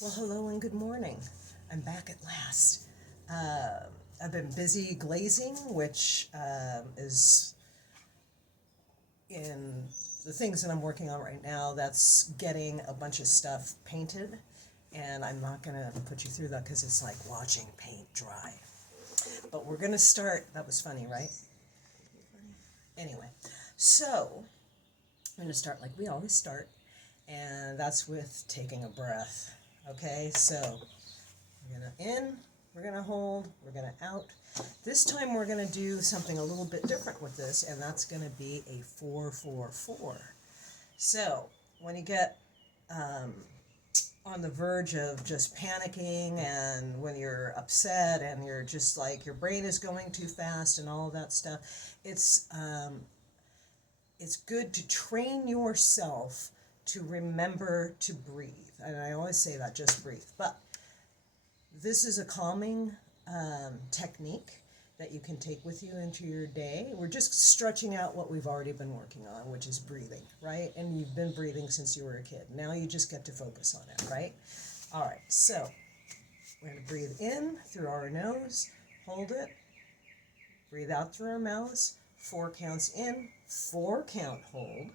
Well, hello and good morning. I'm back at last. Uh, I've been busy glazing, which is in the things that I'm working on right now. That's getting a bunch of stuff painted, and I'm not going to put you through that because it's like watching paint dry. But we're going to start. That was funny, right? Anyway, so I'm going to start like we always start, and that's with taking a breath. Okay, so we're going to in, we're going to hold, we're going to out. This time we're going to do something a little bit different with this, and that's going to be a 4-4-4. So when you get on the verge of just panicking, and when you're upset and you're just like your brain is going too fast and all of that stuff, it's good to train yourself to remember to breathe. And I always say that, just breathe. But this is a calming technique that you can take with you into your day. We're just stretching out what we've already been working on, which is breathing, right? And you've been breathing since you were a kid. Now you just get to focus on it, right? All right, so we're going to breathe in through our nose, hold it, breathe out through our mouths, 4 counts in, 4 count hold,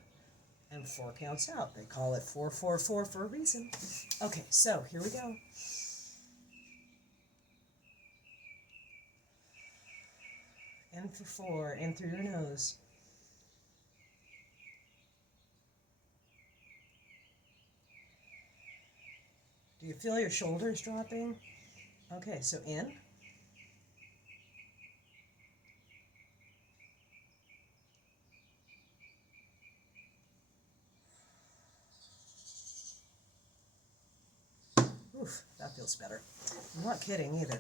and 4 counts out. They call it 4-4-4 for a reason. Okay, so here we go. In for 4, in through your nose. Do you feel your shoulders dropping? Okay, so in. Oof, that feels better. I'm not kidding either.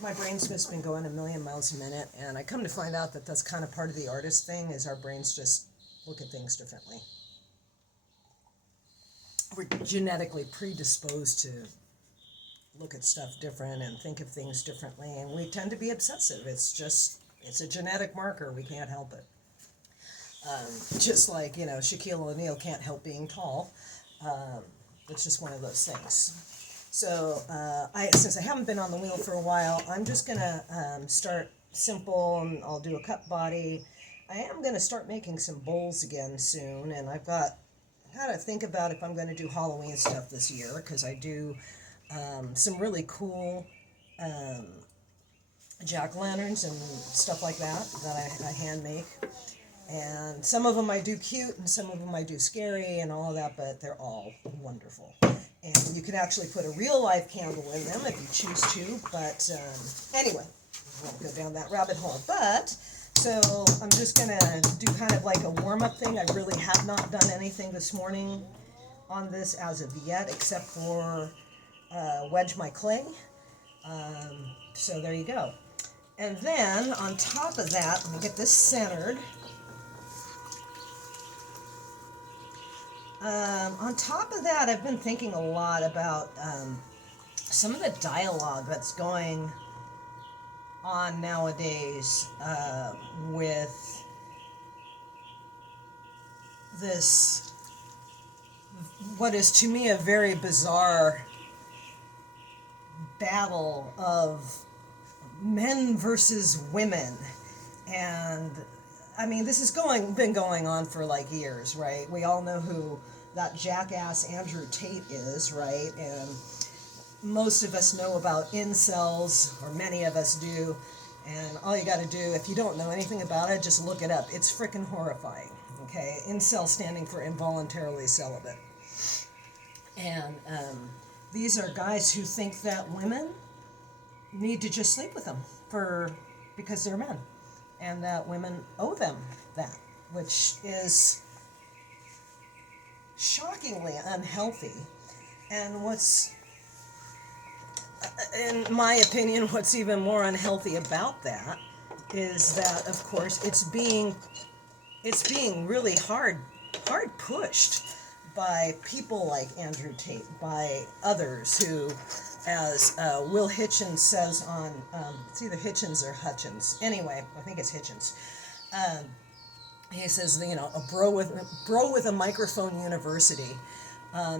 My brain's just been going a million miles a minute, and I come to find out that that's kind of part of the artist thing, is our brains just look at things differently. We're genetically predisposed to look at stuff different and think of things differently, and we tend to be obsessive. It's a genetic marker. We can't help it. Just like, Shaquille O'Neal can't help being tall. It's just one of those things. So since I haven't been on the wheel for a while, I'm just going to start simple, and I'll do a cup body. I am going to start making some bowls again soon, and I've got to think about if I'm going to do Halloween stuff this year, because I do some really cool jack-o'-lanterns and stuff like that I hand make. And some of them I do cute, and some of them I do scary and all of that, but they're all wonderful. And you can actually put a real life candle in them if you choose to, but anyway, I won't go down that rabbit hole. But, so I'm just going to do kind of like a warm-up thing. I really have not done anything this morning on this as of yet, except for wedge my clay. So there you go. And then, on top of that, let me get this centered. On top of that, I've been thinking a lot about some of the dialogue that's going on nowadays with this, what is to me a very bizarre battle of men versus women. And I mean, this has been going on for like years, right? We all know who that jackass Andrew Tate is, right? And most of us know about incels, or many of us do. And all you got to do, if you don't know anything about it, just look it up. It's freaking horrifying, okay? Incel standing for involuntarily celibate. And these are guys who think that women need to just sleep with them because they're men, and that women owe them that, which is shockingly unhealthy. And in my opinion, what's even more unhealthy about that is that, of course, it's being really hard pushed by people like Andrew Tate, by others who, as Will Hitchens says on, it's either Hitchens or Hutchins. Anyway, I think it's Hitchens. He says, a bro with a microphone university.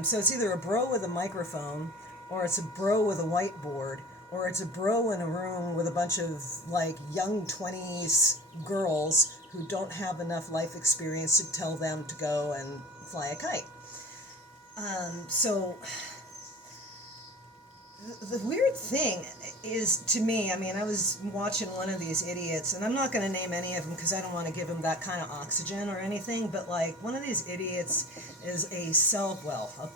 So it's either a bro with a microphone or it's a bro with a whiteboard, or it's a bro in a room with a bunch of like young 20s girls who don't have enough life experience to tell them to go and fly a kite. So the weird thing is, to me, I mean, I was watching one of these idiots, and I'm not going to name any of them because I don't want to give them that kind of oxygen or anything, but like one of these idiots is a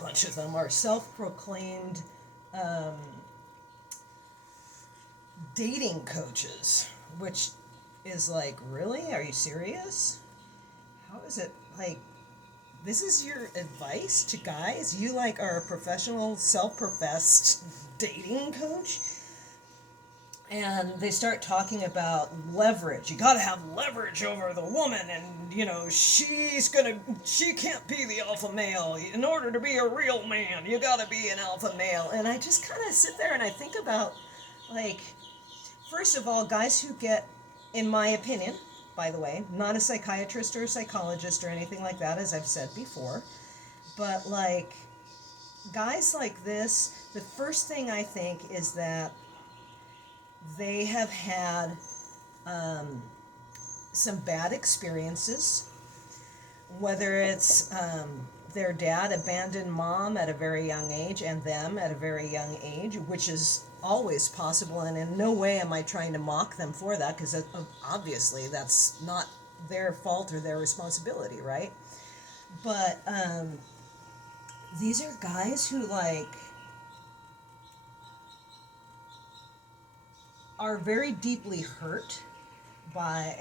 bunch of them are self-proclaimed um, dating coaches, which is like, really? Are you serious? How is it like, this is your advice to guys? You like are a professional, self-professed dating coach? And they start talking about leverage. You gotta have leverage over the woman, and you know, she can't be the alpha male. In order to be a real man, you gotta be an alpha male. And I just kind of sit there and I think about, like, first of all, guys who get, in my opinion, by the way, not a psychiatrist or a psychologist or anything like that, as I've said before, but like, guys like this, the first thing I think is that they have had some bad experiences, whether it's their dad abandoned mom at a very young age and them at a very young age, which is always possible, and in no way am I trying to mock them for that, because obviously that's not their fault or their responsibility, right? But these are guys who like are very deeply hurt by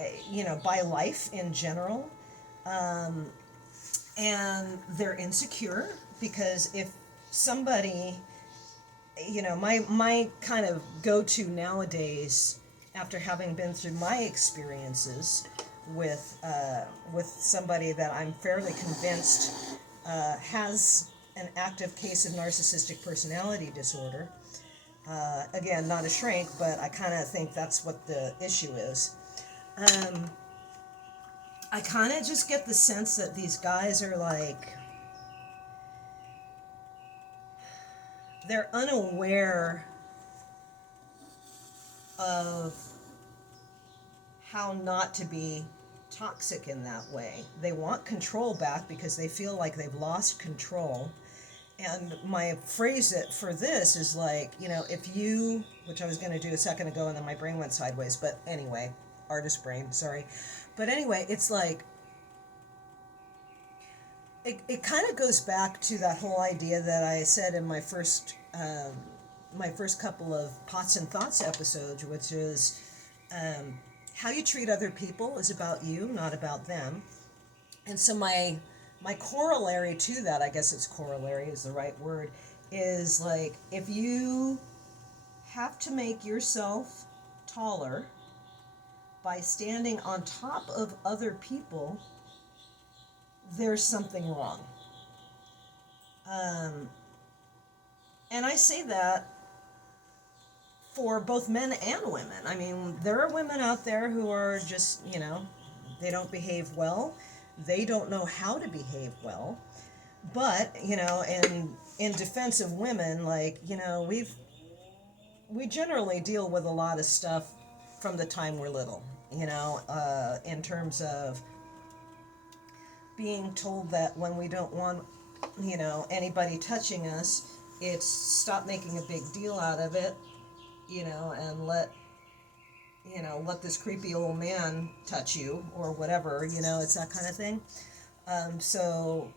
life in general, um, and they're insecure because if somebody, my kind of go-to nowadays, after having been through my experiences with somebody that I'm fairly convinced has an active case of narcissistic personality disorder. Again, not a shrink, but I kind of think that's what the issue is. I kind of just get the sense that these guys are like, they're unaware of how not to be toxic in that way. They want control back because they feel like they've lost control. And my phrase for this is like, if you, which I was going to do a second ago and then my brain went sideways, but anyway, artist brain, sorry. But anyway, it's like, it kind of goes back to that whole idea that I said in my first couple of Pots and Thoughts episodes, which is how you treat other people is about you, not about them. And so my corollary to that, I guess it's corollary is the right word, is like, if you have to make yourself taller by standing on top of other people, there's something wrong. And I say that for both men and women. I mean, there are women out there who are just, they don't behave well. They don't know how to behave well. But, in defense of women, like, we generally deal with a lot of stuff from the time we're little, in terms of being told that when we don't want, anybody touching us, it's stop making a big deal out of it, and let this creepy old man touch you or whatever, it's that kind of thing. So,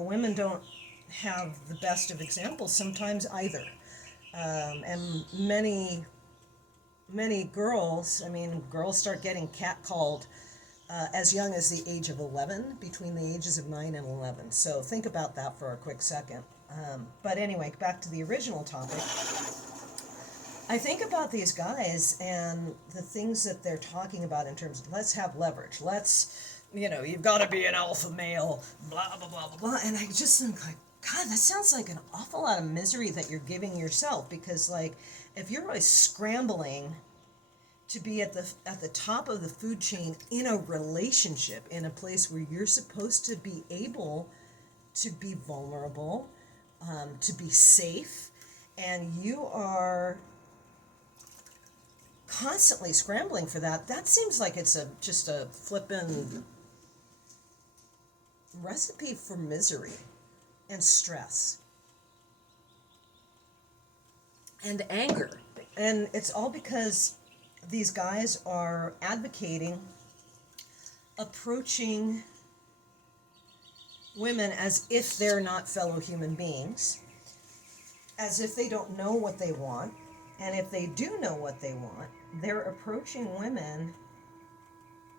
women don't have the best of examples sometimes either. And many girls, girls start getting catcalled as young as the age of 11, between the ages of 9 and 11. So think about that for a quick second. But anyway, back to the original topic. I think about these guys and the things that they're talking about in terms of, let's have leverage, you've got to be an alpha male, blah, blah, blah, blah, blah. And I just think, like, God, that sounds like an awful lot of misery that you're giving yourself, because, like, if you're always scrambling to be at the top of the food chain in a relationship, in a place where you're supposed to be able to be vulnerable, to be safe, and you are constantly scrambling for that, that seems like it's just a flippin' recipe for misery and stress and anger. And it's all because these guys are advocating approaching women as if they're not fellow human beings, as if they don't know what they want. And if they do know what they want, they're approaching women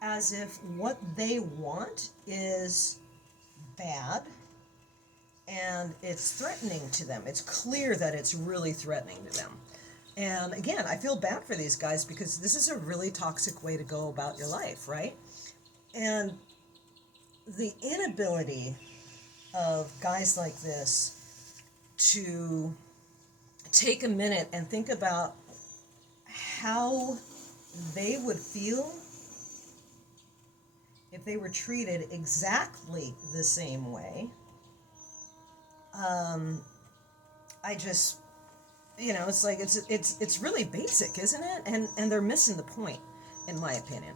as if what they want is bad and it's threatening to them. It's clear that it's really threatening to them. And again, I feel bad for these guys because this is a really toxic way to go about your life, right? And the inability of guys like this to take a minute and think about how they would feel if they were treated exactly the same way. I just, it's like it's really basic, isn't it? And they're missing the point, in my opinion.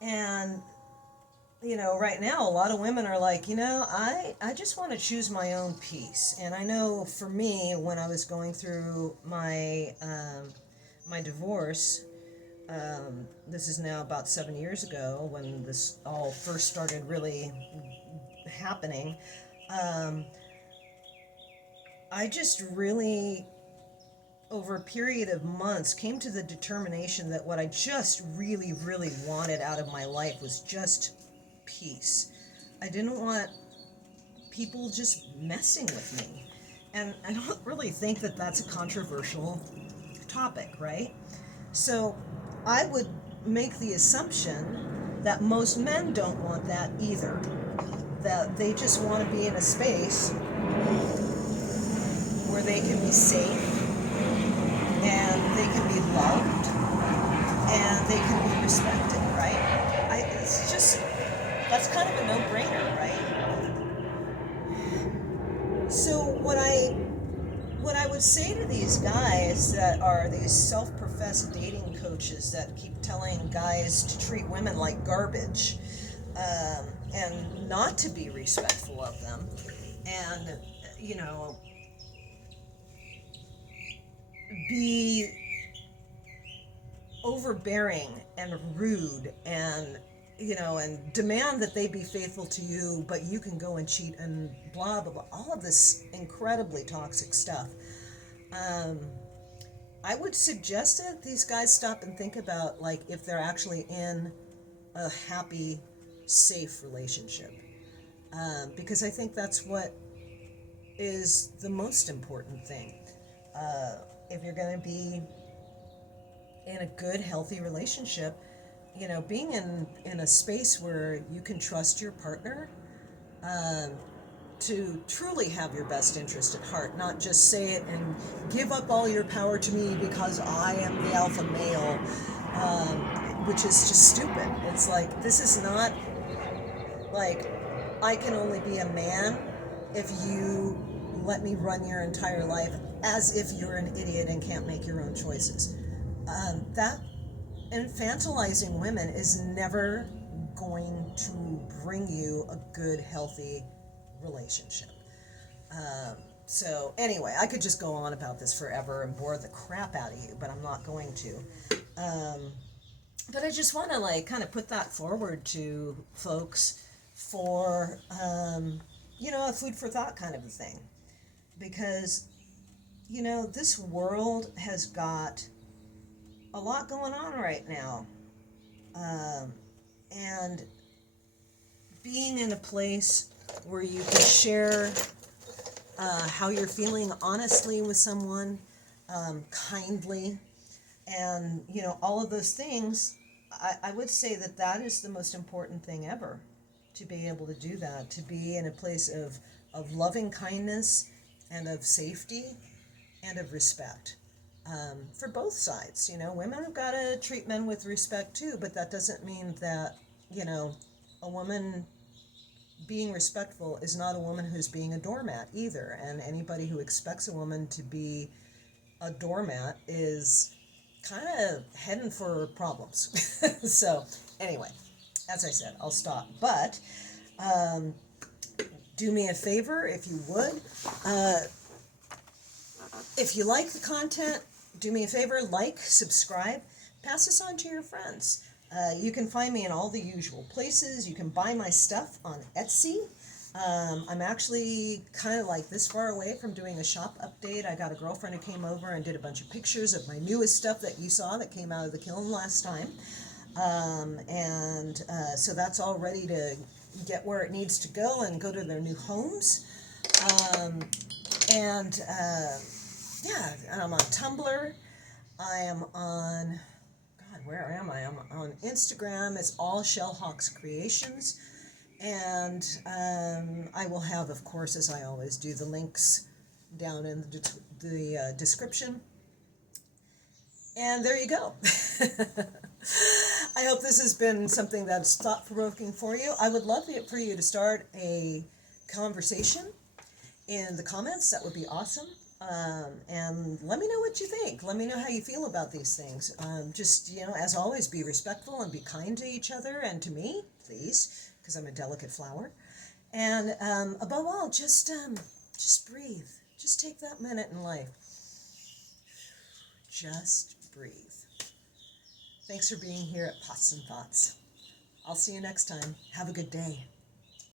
And right now, a lot of women are like, I just want to choose my own peace. And I know for me, when I was going through my my divorce, this is now about 7 years ago when this all first started really happening. I just really, over a period of months, came to the determination that what I just really, really wanted out of my life was just peace. I didn't want people just messing with me. And I don't really think that that's a controversial topic, right? So I would make the assumption that most men don't want that either. That they just want to be in a space where they can be safe and they can be loved and they can be respected, right? It's just, that's kind of a no-brainer, right? So what I would say to these guys that are these self-professed dating coaches that keep telling guys to treat women like garbage, and not to be respectful of them, and be overbearing and rude and and demand that they be faithful to you, but you can go and cheat and blah blah blah, all of this incredibly toxic stuff. I would suggest that these guys stop and think about, like, if they're actually in a happy, safe relationship, because I think that's what is the most important thing. If you're going to be in a good, healthy relationship, being in a space where you can trust your partner to truly have your best interest at heart, not just say it and give up all your power to me because I am the alpha male, which is just stupid. It's like, this is not like, I can only be a man if you let me run your entire life as if you're an idiot and can't make your own choices. That infantilizing women is never going to bring you a good, healthy relationship. So anyway, I could just go on about this forever and bore the crap out of you, but I'm not going to. But I just want to kind of put that forward to folks for a food for thought kind of a thing, because this world has got a lot going on right now, and being in a place where you can share how you're feeling honestly with someone, kindly, and all of those things, I would say that is the most important thing ever, to be able to do that, to be in a place of loving kindness and of safety and of respect, for both sides. Women have got to treat men with respect too, but that doesn't mean that a woman being respectful is not a woman who's being a doormat either. And anybody who expects a woman to be a doormat is kind of heading for problems. So, anyway, as I said, I'll stop. But do me a favor if you would. If you like the content, do me a favor, like, subscribe, pass this on to your friends. You can find me in all the usual places. You can buy my stuff on Etsy. I'm actually kind of like this far away from doing a shop update. I got a girlfriend who came over and did a bunch of pictures of my newest stuff that you saw that came out of the kiln last time. So that's all ready to get where it needs to go and go to their new homes. Yeah, and I'm on Tumblr. I am on, God, where am I? I'm on Instagram. It's all Shellhawk's Creations. And I will have, of course, as I always do, the links down in the description. And there you go. I hope this has been something that's thought-provoking for you. I would love for you to start a conversation in the comments. That would be awesome. And let me know what you think. Let me know how you feel about these things. Just, as always, be respectful and be kind to each other and to me, please, because I'm a delicate flower. And above all, just breathe. Just take that minute in life. Just breathe. Thanks for being here at Pots and Thoughts. I'll see you next time. Have a good day.